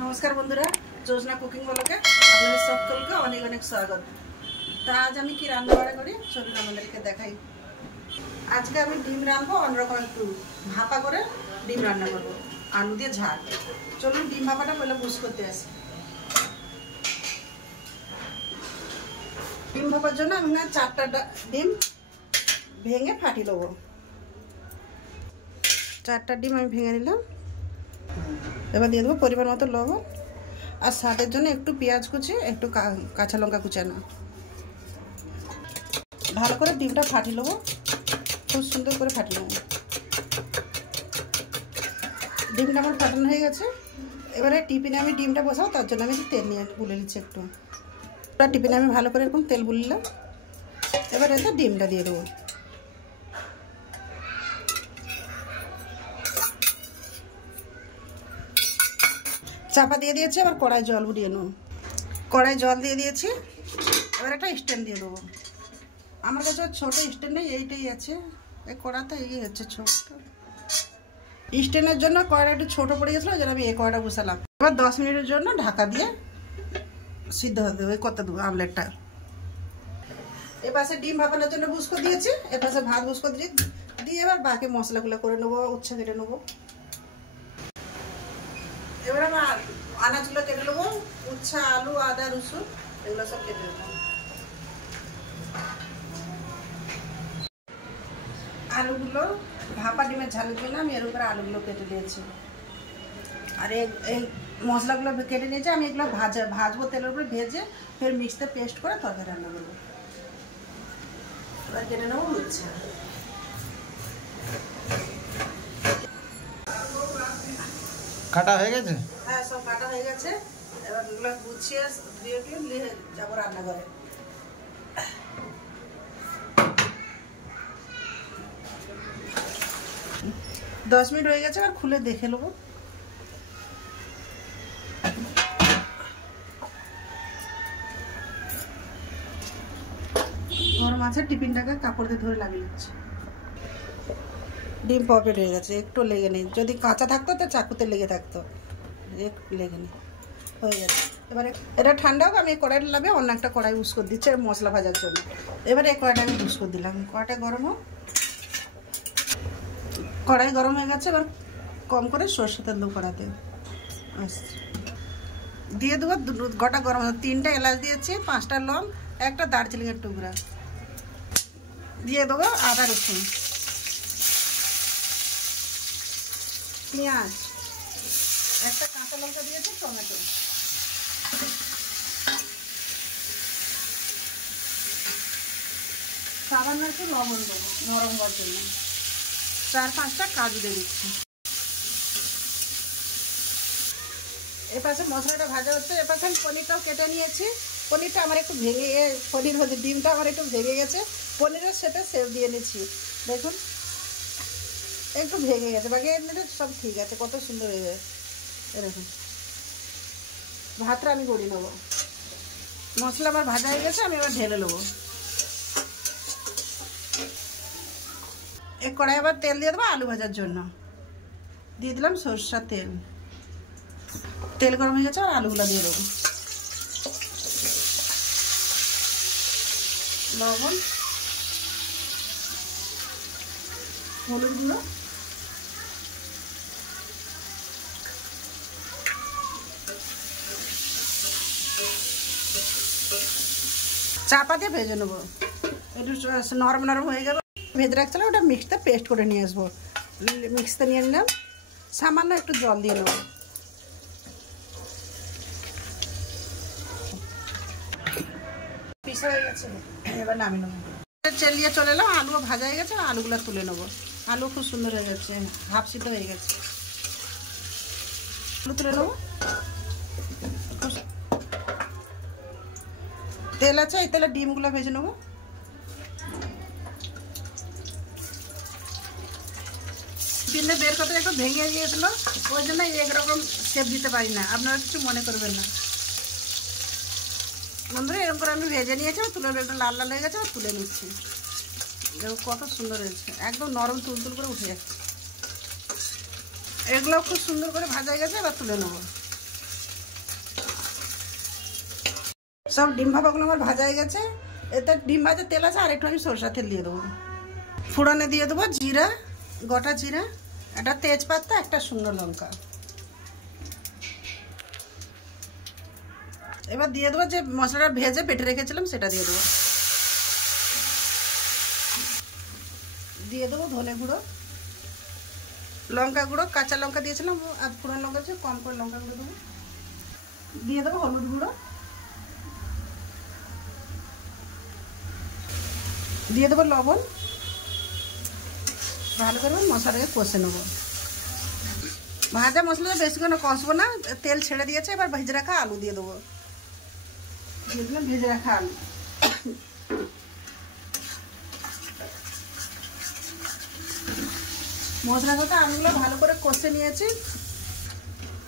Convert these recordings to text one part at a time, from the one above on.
नमस्कार बंधुरा जोजना कुकिंग ब्लगे आपनादेर सकलके अनेक अनेक स्वागत। तो आज आमी कि रान्ना बाड़ा करी चलुन आमादेरके देखाई। आज के आमी डिम रान्नबो अन्यरकम एकटु भापा करे डिम रान्ना करबो आलू दिये झाल। चलुन डिम भापाटा पहले बुझ करते आसि। डिम भापार जोन्नो आमि ना 4टा डिम भेंगे फाटिয়ে নেব। 4টা ডিম আমি ভেঙে নিলাম। এবার দিয়ে দেবো পরিমাণ মতো লবণ আর স্বাদের জন্য একটু পেঁয়াজ কুচি একটু কাঁচা লঙ্কা কুচানো। ভালো করে ডিমটা ফাটিয়ে নেব, খুব সুন্দর করে ফাটিয়ে নেব। ডিমটা আমার ফাটানো হয়ে গেছে। এবারে টিফিনে আমি ডিমটা বসাবো, তার জন্য আমি তেল নিয়ে গুলে নিচ্ছি একটু। টিফিনে আমি ভালো করে এরকম তেল গুললাম। এবার এতে ডিমটা দিয়ে দেবো। চাপা দিয়ে দিয়েছি। এবার কড়াই জল বুড়িয়ে নেব। কড়াই জল দিয়ে দিয়েছি। এবার একটা স্ট্যান্ড দিয়ে দেবো। আমার কাছে ছোট স্ট্যান্ড নেই, এইটাই আছে। এই কড়াতে এই হচ্ছে ছোট স্ট্যান্ডের জন্য। কড়াইটা একটু ছোটো পড়ে গেছিলো, ওই জন্য আমি এই কড়াইটা বসালাম। এবার 10 মিনিটের জন্য ঢাকা দিয়ে সিদ্ধ হতে দেবো। কত দেবো আমলেটটা। এ পাশে ডিম ভাপানোর জন্য বুসকো দিয়েছি, এ পাশে ভাত বুসকো দিয়ে এবার বাকি মশলাগুলো করে নেবো। উচ্ছে কেটে নেবো। এবার আমি আনাজগুলো কেটে নেবো। উচ্ছে, আলু, আদা, রসুন এগুলো সব কেটে নেবো। আলুগুলো ভাপা ডিমের ঝালের জন্য আমি এর উপরে আলুগুলো কেটে দিয়েছি। আর এই মশলাগুলো কেটে নিয়েছি। আমি এগুলো ভাজবো তেলের উপরে, ভেজে ফের মিক্সতে পেস্ট করে তরকারি রান্না করবো। এবার কেটে নেবো উচ্ছে। কাটা হয়ে গেছে? হ্যাঁ, সব কাটা হয়ে গেছে। এবার এগুলো গুছিয়ে দিয়ে নিয়ে যাবো রান্না করে। 10 মিনিট হয়ে গেছে। আর খুলে দেখে নেবো। গরম আছে। টিফিনটাকে কাপড় দিয়ে ধরে লাগিয়ে দিচ্ছি। ডিম পপেট হয়ে গেছে, একটু লেগে নেই। যদি কাঁচা থাকতো তো চাকুতে লেগে থাকতো, একটু লেগে নেই, হয়ে গেছে। এবারে এটা ঠান্ডা হোক। আমি এই কড়াইটা লাভিয়ে অন্য একটা কড়াই ইউজ করে দিচ্ছি মশলা ভাজার জন্য। এবারে এই কড়াইটা আমি ইউজ করে দিলাম। কড়াইটা গরম হোক। কড়াই গরম হয়ে গেছে। এবার কম করে সরষে তেল দেবো কড়াইতে। দিয়ে দেবো গোটা গরম 3টা এলাচ দিয়েছি, 5টা লং, একটা দারচিনির টুকরা দিয়ে দেবো। আদা, রসুন, পেঁয়াজ, একটা কাঁচা লঙ্কা দিয়েছি, টমেটো, সামান্য একটু লবণ দেবো নরম হওয়ার জন্য। 4-5টা কাজু দিয়ে দিচ্ছি। এপাশে মশলাটা ভাজা হচ্ছে। এপাশে আমি পনিরটাও কেটে নিয়েছি। পনিরটা আমার একটু ভেঙে পনির হচ্ছে, ডিমটা আমার একটু ভেঙে গেছে। পনিরের সাথে সেভ দিয়ে নিচ্ছি। দেখুন একটু ভেঙে গেছে, বাকি এমনিতে সব ঠিক আছে। কত সুন্দর হয়ে যায় এরকম। ভাতটা আমি গড়িয়ে নেবো। মশলা আমার ভাজা হয়ে গেছে, আমি এবার ঢেলে নেবো। এক কড়াই আবার তেল দিয়ে দেবো আলু ভাজার জন্য। দিয়ে দিলাম সরষের তেল। তেল গরম হয়ে গেছে। আর আলুগুলো দিয়ে দেবো। লবণ, হলুদ গুঁড়ো, চাপা দিয়ে ভেজে নেবো। একটু নরম নরম হয়ে যাবে। ভেজে রাখছিলাম, ওটা মিক্সতে পেস্ট করে নিয়ে আসবো। মিক্সতে নিয়ে নিলাম। সামান্য একটু জল দিয়ে নেবো। পিসা হয়ে গেছে, এবার নামিয়ে নেবো। চেলিয়ে চলে এলাম। আলু ভাজা হয়ে গেছে। আলুগুলো তুলে নেবো। আলু খুব সুন্দর হয়ে গেছে, হাফ সিদ্ধ হয়ে গেছে। আলু তুলে নেবো। তেল আছে, এই তেলে ডিমগুলো ভেজে নেবো। ডিমে বের করতে একটু ভেঙে গিয়েছিল, ওই জন্য একরকম শেপ দিতে পারি না। আপনারা কিছু মনে করবেন না বন্ধুরা। এরকম করে আমি ভেজে নিয়েছি। তুলে একটু লাল লাল হয়ে গেছে, তুলে নিচ্ছি। দেখো কত সুন্দর হয়েছে, একদম নরম তুলতুল করে উঠে যাচ্ছে। এগুলো খুব সুন্দর করে ভাজা হয়ে গেছে। এবার তুলে নেব। সব ডিম ভাপাগুলো আমার ভাজা হয়ে গেছে। এতে ডিম ভাজা তেল আছে, আর একটু আমি সরষা তেল দিয়ে দেবো। ফোড়নে দিয়ে দেবো জিরা, গোটা জিরা, একটা তেজপাতা, একটা শুকনো লঙ্কা। এবার দিয়ে দেবো যে মশলাটা ভেজে পেটে রেখেছিলাম সেটা দিয়ে দেবো। দিয়ে দেবো ধনে গুঁড়ো, লঙ্কা গুঁড়ো, কাঁচা লঙ্কা দিয়েছিলাম আর পুরো লঙ্কা আছে, কম করে লঙ্কা গুঁড়ো দেবো। দিয়ে দেবো হলুদ গুঁড়ো, দিয়ে দেবো লবণ। ভালো করে মশলাটাকে কষে নেবো। ভাজা মশলাটা বেশিক্ষণ কষবো না, তেল ছেড়ে দিয়েছে। এবার ভেজে রাখা আলু দিয়ে দেবো। দিয়ে দিলাম ভেজে রাখা আলু। মশলা সাথে আলুগুলো ভালো করে কষে নিয়েছি,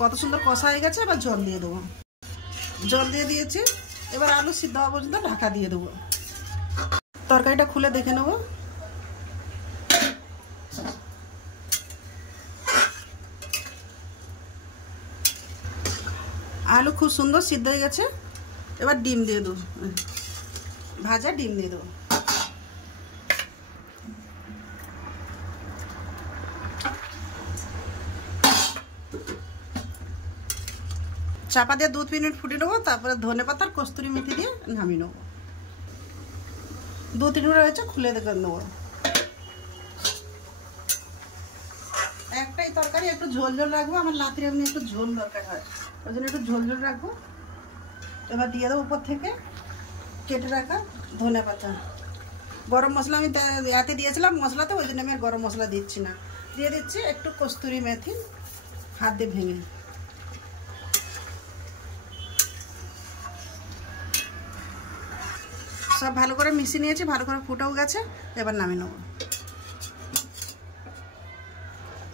কত সুন্দর কষা হয়ে গেছে। এবার জল দিয়ে দেবো। জল দিয়ে দিয়েছি, এবার আলু সিদ্ধ হওয়া পর্যন্ত ঢাকা দিয়ে দেবো। তরকারিটা খুলে দেখে নেবো। আলু খুব সুন্দর সিদ্ধ হয়ে গেছে। এবার ডিম দিয়ে দেবো, ভাজা ডিম দিয়ে দেবো। চাপা দিয়ে 2 মিনিট ফুটিয়ে নেবো। তারপরে ধনে পাতা আর কস্তুরি মেথি দিয়ে নামিয়ে নেবো। 2-3 মিনিট হয়েছে, খুলে দেখে নেবো। একটাই তরকারি, একটু ঝোল ঝোল রাখবো। আমার লাতির এমনি একটু ঝোল দরকার হয়, ওই জন্য একটু ঝোল ঝোল রাখবো। এবার দিয়ে দেবো উপর থেকে কেটে রাখা ধনে পাতা। গরম মশলা আমি এতে দিয়েছিলাম মশলাতে, ওই জন্য আমি আর গরম মশলা দিচ্ছি না। দিয়ে দিচ্ছি একটু কস্তুরি মেথি, হাত দিয়ে ভেঙে। সব ভালো করে মিশিয়ে নিয়েছি, ভালো করে ফুটেও গেছে। এবার নামিয়ে নেবো।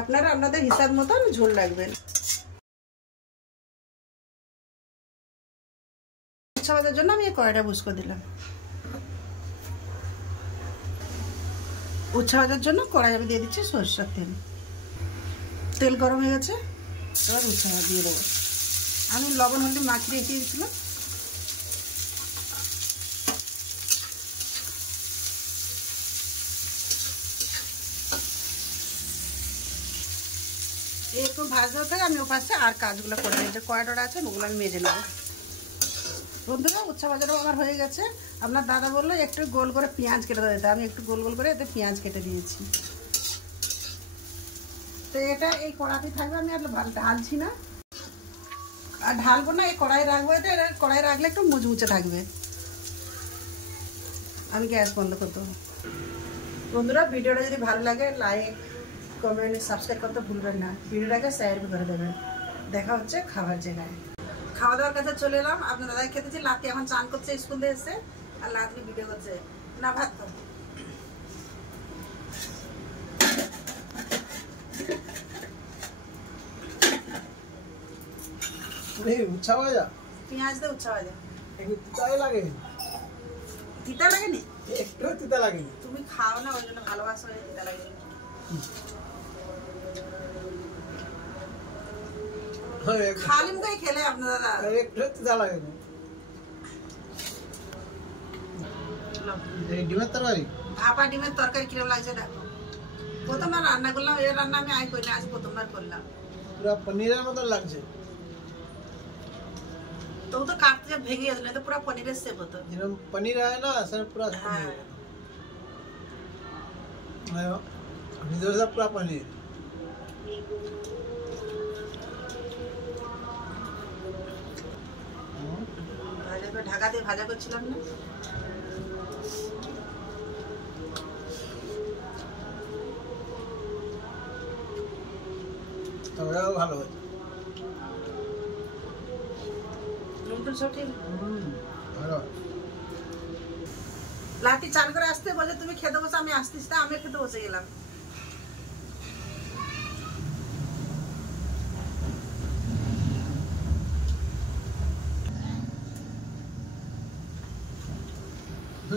আপনারা আপনাদের হিসাব মতন ঝোল রাখবেন। উচ্ছা ভাজার জন্য আমি এই কড়াইটা বুঝ করে দিলাম। উচ্ছা ভাজার জন্য কড়াই আমি দিয়ে দিচ্ছি সরষের তেল। তেল গরম হয়ে গেছে, এবার উচ্ছা ভাজা দিয়ে দেবো। আমি লবণ হলদি মাখিয়ে রেখে দিয়েছিলাম। একটু ভাজতে হতে আমি ও পাশে আর কাজগুলো করে নিই। যে কড়াইটা আছে ওগুলো আমি মেজে নেবো। বন্ধুরা উচ্ছা ভাজাটাও আমার হয়ে গেছে। আপনার দাদা বললো একটু গোল করে পেঁয়াজ কেটে দিতে, আমি একটু গোল গোল করে এতে পেঁয়াজ কেটে দিয়েছি। তো এটা এই কড়াতেই থাকবে, আমি আর ঢালছি না, আর ঢালবো না। এই কড়াই রাখবো, এটা কড়াই রাখলে একটু মুচমুচে থাকবে। আমি গ্যাস বন্ধ করতে হবে। বন্ধুরা ভিডিওটা যদি ভালো লাগে লাইক কমেন্ট সাবস্ক্রাইব করতে ভুলবেন না। ভিডিওটাকে শেয়ার করে দেবেন। দেখা হচ্ছে খাবার জায়গায়। খাওয়া দাওয়ার কাছে চলে এলাম। আপনার দাদাকে খেতেছি। লাতি এখন চান করছে স্কুল থেকে এসে, আর লাতি ভিডিও করছে না। ভাত তো উচ্ছা ভাজা, পেঁয়াজ দিয়ে উচ্ছা ভাজা। একটু তিতাই লাগে। তিতা লাগেনি? একটু তিতা লাগেনি। তুমি খাও না, ওই জন্য ভালোবাসো, তিতা লাগেনি। খালি মুখে খেলে আপনার দাদা একটু তিতা লাগেনি। ডিমের তরকারি, ভাপা ডিমের তরকারি কিরকম লাগছে দেখো। প্রথমবার রান্না করলাম, এই রান্না আমি আই করি না, আজ প্রথমবার করলাম। পুরো পনিরের মতো লাগছে। তো তো কাটতে ভেঙে গেছিল, তো পুরো পনিরের শেপ হতো। যেরকম পনির হয় না, সব পুরো হ্যাঁ, ভিতরে সব পুরো পনির। ঢাকা দিয়ে ভাজা করছিলাম না। তবেও ভালো হয়েছে। নুডলস সব ঠিক ভালো। লাতি চান করে আসতে বলে তুমি খেতে বসে, আমি আসতেছি না, আমি খেতে বসে গেলাম।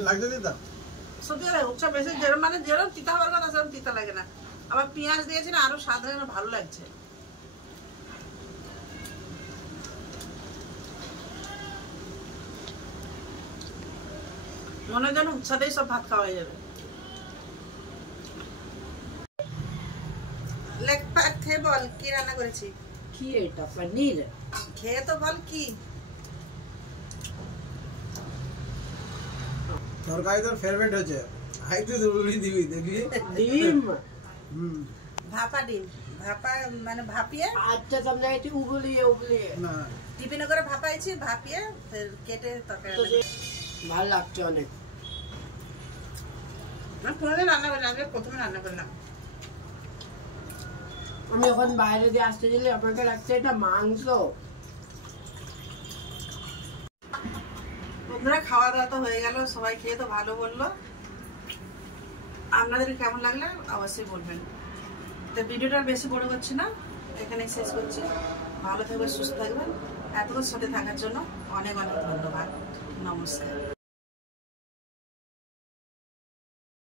লাগছে দিতা সত্যি উচ্চা বেশি যেরকম মানে যেরকম তিতা হওয়ার কথা সেরকম তিতা লাগে না। আবার পেঁয়াজ দিয়েছি না, আরো সাধারণ ভালো লাগছে। মনে হয় যেন উৎসাহেই সব ভাত খাওয়া যাবে। লেগ পাট খেয়ে বল কি রান্না করেছি। কি এটা পনির? খেয়ে তো বল কি। তরকারি তোর ফেভারিট হচ্ছে, হাই তুই উড়ি দিবি দেখবি। ডিম। ভাপা ডিম, ভাপা মানে ভাপিয়ে। আচ্ছা সমঝাইছি উবলিয়ে উবলিয়ে না টিফিনে করে ভাপাইছি, ভাপিয়ে ফের কেটে তরকারি ভালো লাগছে অনেক। প্রথমে রান্না করলাম, প্রথমে রান্না করলাম। আমি এখন বাইরে দিয়ে আসতে গেলে আপনাকে লাগছে এটা মাংস। বন্ধুরা খাওয়া দাওয়া তো হয়ে গেল, সবাই খেয়ে তো ভালো বললো। আপনাদের কেমন লাগলো অবশ্যই বলবেন। তো ভিডিওটা বেশি বড় করছি না, এখানেই শেষ করছি। ভালো থাকবেন, সুস্থ থাকবেন। এতক্ষণ সাথে থাকার জন্য অনেক অনেক ধন্যবাদ। নমস্কার।